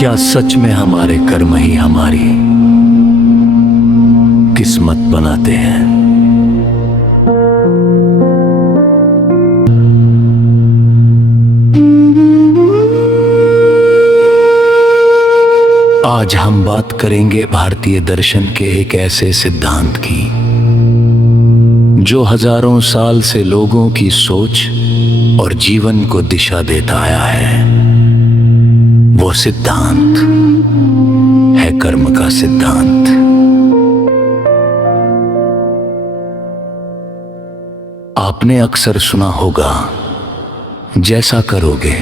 क्या सच में हमारे कर्म ही हमारी किस्मत बनाते हैं? आज हम बात करेंगे भारतीय दर्शन के एक ऐसे सिद्धांत की जो हजारों साल से लोगों की सोच और जीवन को दिशा देता आया है। वो सिद्धांत है कर्म का सिद्धांत। आपने अक्सर सुना होगा, जैसा करोगे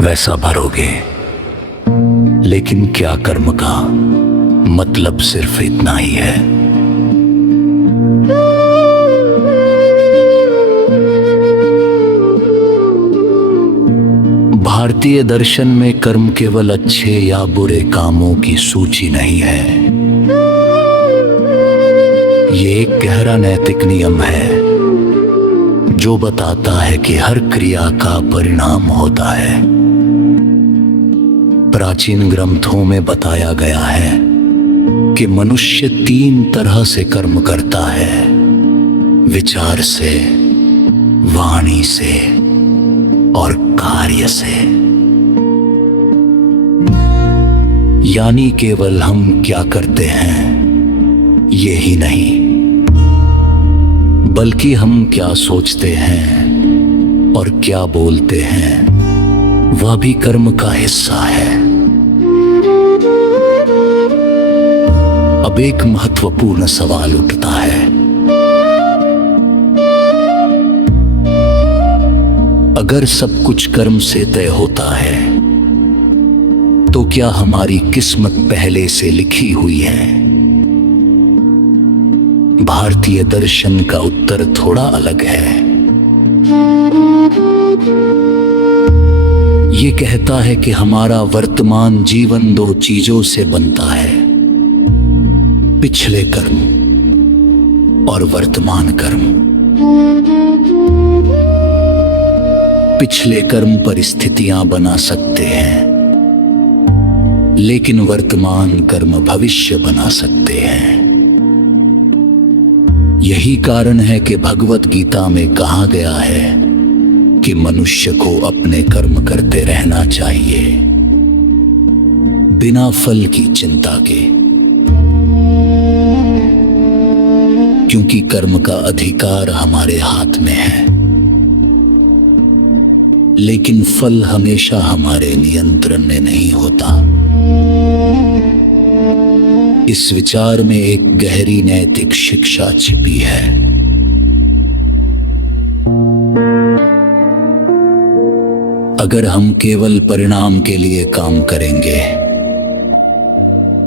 वैसा भरोगे। लेकिन क्या कर्म का मतलब सिर्फ इतना ही है? भारतीय दर्शन में कर्म केवल अच्छे या बुरे कामों की सूची नहीं है। ये एक गहरा नैतिक नियम है जो बताता है कि हर क्रिया का परिणाम होता है। प्राचीन ग्रंथों में बताया गया है कि मनुष्य 3 तरह से कर्म करता है: विचार से, वाणी से और कार्य से। यानी केवल हम क्या करते हैं ये ही नहीं, बल्कि हम क्या सोचते हैं और क्या बोलते हैं वह भी कर्म का हिस्सा है। अब एक महत्वपूर्ण सवाल उठता है, अगर सब कुछ कर्म से तय होता है तो क्या हमारी किस्मत पहले से लिखी हुई है? भारतीय दर्शन का उत्तर थोड़ा अलग है। ये कहता है कि हमारा वर्तमान जीवन 2 चीजों से बनता है: पिछले कर्म और वर्तमान कर्म। पिछले कर्म परिस्थितियां बना सकते हैं, लेकिन वर्तमान कर्म भविष्य बना सकते हैं। यही कारण है कि भगवत गीता में कहा गया है कि मनुष्य को अपने कर्म करते रहना चाहिए, बिना फल की चिंता के, क्योंकि कर्म का अधिकार हमारे हाथ में है, लेकिन फल हमेशा हमारे नियंत्रण में नहीं होता। इस विचार में एक गहरी नैतिक शिक्षा छिपी है। अगर हम केवल परिणाम के लिए काम करेंगे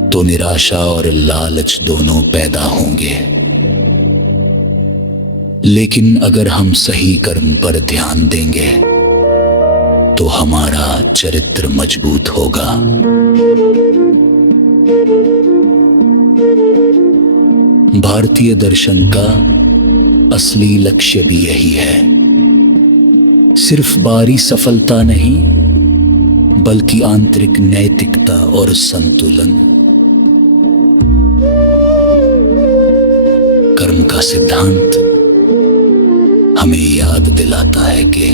तो निराशा और लालच दोनों पैदा होंगे। लेकिन अगर हम सही कर्म पर ध्यान देंगे तो हमारा चरित्र मजबूत होगा। भारतीय दर्शन का असली लक्ष्य भी यही है, सिर्फ बाहरी सफलता नहीं, बल्कि आंतरिक नैतिकता और संतुलन। कर्म का सिद्धांत हमें याद दिलाता है कि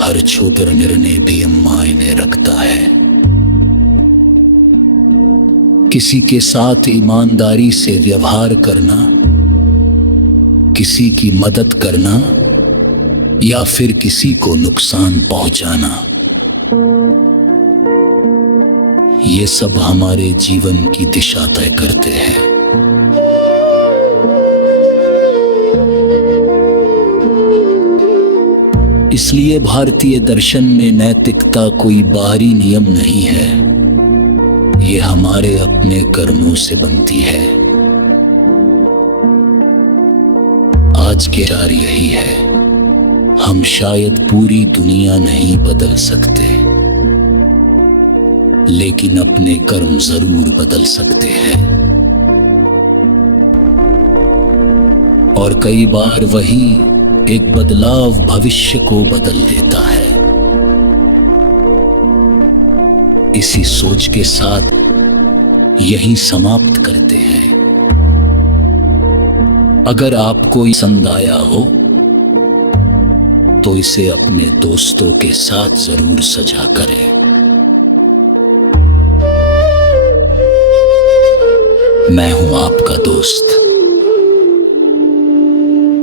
हर छोटा निर्णय भी मायने रखता है। किसी के साथ ईमानदारी से व्यवहार करना, किसी की मदद करना या फिर किसी को नुकसान पहुंचाना, ये सब हमारे जीवन की दिशा तय करते हैं। इसलिए भारतीय दर्शन में नैतिकता कोई बाहरी नियम नहीं है, ये हमारे अपने कर्मों से बनती है। आज के विचार यही है, हम शायद पूरी दुनिया नहीं बदल सकते, लेकिन अपने कर्म जरूर बदल सकते हैं। और कई बार वही एक बदलाव भविष्य को बदल देता है। इसी सोच के साथ यहीं समाप्त करते हैं। अगर आपको पसंद आया हो तो इसे अपने दोस्तों के साथ जरूर साझा करें। मैं हूं आपका दोस्त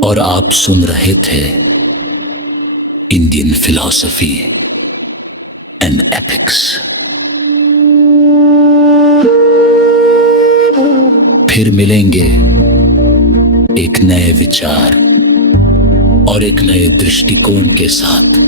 और आप सुन रहे थे इंडियन फिलॉसफी एंड एथिक्स। फिर मिलेंगे एक नए विचार और एक नए दृष्टिकोण के साथ।